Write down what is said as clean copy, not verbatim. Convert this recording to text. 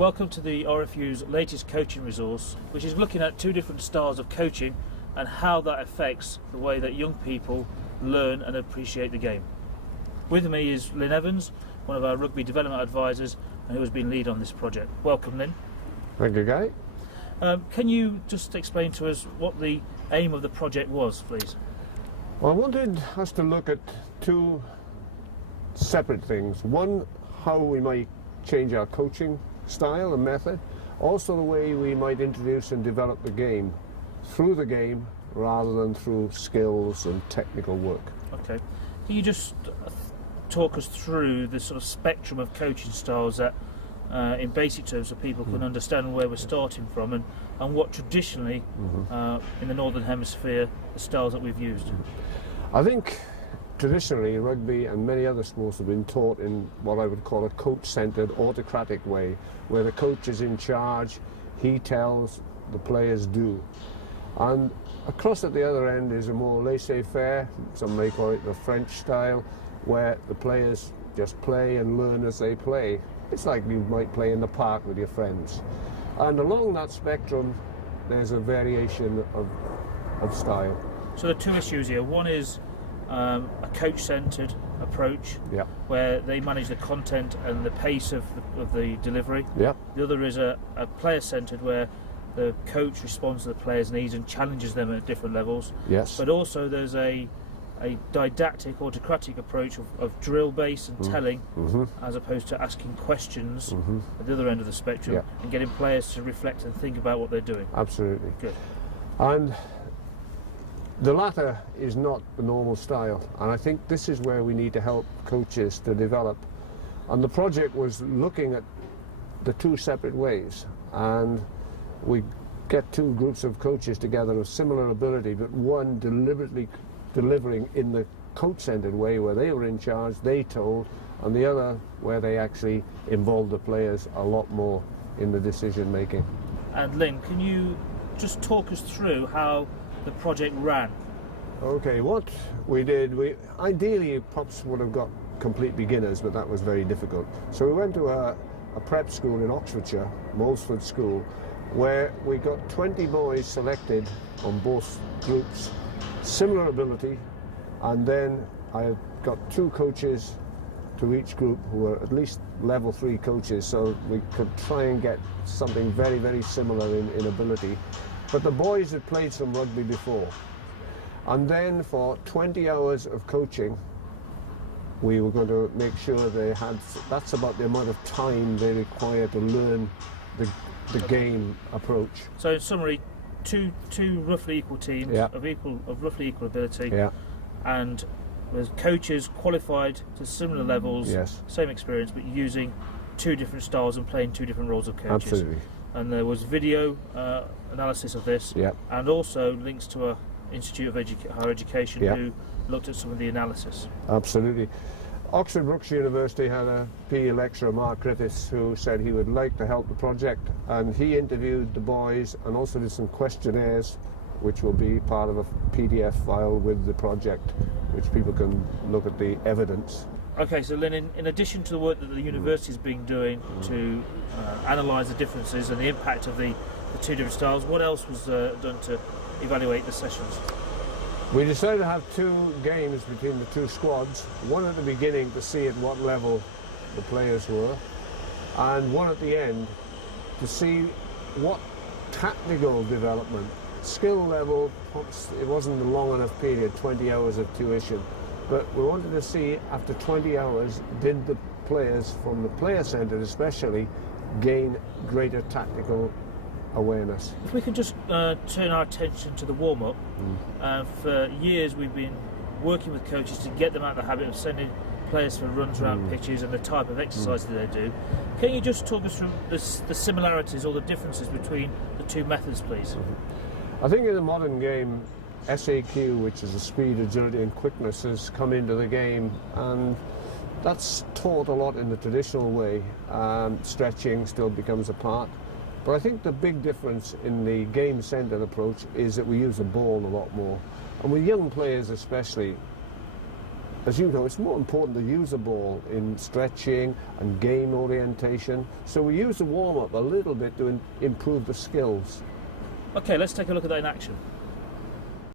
Welcome to the RFU's latest coaching resource, which is looking at two different styles of coaching and how that affects the way that young people learn and appreciate the game. With me is Lynn Evans, one of our rugby development advisors and who has been lead on this project. Welcome, Lynn. Thank you, Guy. Can you just explain to us what the aim of the project was, please? Well, I wanted us to look at two separate things. One, how we might change our coaching style and method. Also the way we might introduce and develop the game through the game rather than through skills and technical work. Okay. Can you just talk us through the sort of spectrum of coaching styles that in basic terms so people can understand where we're starting from and what traditionally in the Northern Hemisphere the styles that we've used? I think traditionally rugby and many other sports have been taught in what I would call a coach-centred, autocratic way, where the coach is in charge, he tells, the players do. And across at the other end is a more laissez-faire, some may call it the French style, where the players just play and learn as they play. It's like you might play in the park with your friends. And along that spectrum, there's a variation of style. So there are two issues here. One is a coach-centred approach, where they manage the content and the pace of the delivery. The other is a player-centred, where the coach responds to the players' needs and challenges them at different levels. But also there's a didactic, autocratic approach of drill-based and telling, as opposed to asking questions at the other end of the spectrum and getting players to reflect and think about what they're doing. Absolutely. Good. And the latter is not the normal style, and I think this is where we need to help coaches to develop. And the project was looking at the two separate ways, and we get two groups of coaches together of similar ability, but one deliberately delivering in the coach-centered way where they were in charge, they told, and the other where they actually involved the players a lot more in the decision making. And Lynn, can you just talk us through how the project ran? Okay, what we did, we ideally perhaps would have got complete beginners, but that was very difficult. So we went to a prep school in Oxfordshire, Moulsford School, where we got 20 boys selected on both groups, similar ability, and then I got two coaches to each group who were at least level 3 coaches, so we could try and get something very, very similar in ability. But the boys had played some rugby before. And then for 20 hours of coaching, we were going to make sure they had, that's about the amount of time they require to learn the game approach. So in summary, two roughly equal teams of roughly equal ability, and with coaches qualified to similar levels, same experience, but using two different styles and playing two different roles of coaches. Absolutely. And there was video analysis of this, and also links to a Institute of Higher Education who looked at some of the analysis. Absolutely. Oxford Brookes University had a PE lecturer, Mark Griffiths, who said he would like to help the project, and he interviewed the boys and also did some questionnaires which will be part of a PDF file with the project, which people can look at the evidence. Okay, so Lynn, in addition to the work that the university's been doing to analyse the differences and the impact of the two different styles, what else was done to evaluate the sessions? We decided to have two games between the two squads, one at the beginning to see at what level the players were, and one at the end to see what tactical development, skill level. It wasn't a long enough period, 20 hours of tuition, but we wanted to see after 20 hours, did the players from the player centre especially gain greater tactical awareness. If we can just turn our attention to the warm-up. For years we've been working with coaches to get them out of the habit of sending players for runs around pitches and the type of exercise that they do. Can you just talk us through the similarities or the differences between the two methods, please? I think in the modern game, SAQ, which is the speed, agility and quickness, has come into the game, and that's taught a lot in the traditional way. Stretching still becomes a part. But I think the big difference in the game-centred approach is that we use the ball a lot more. And with young players especially, as you know, it's more important to use the ball in stretching and game orientation. So we use the warm-up a little bit to improve the skills. Okay, let's take a look at that in action.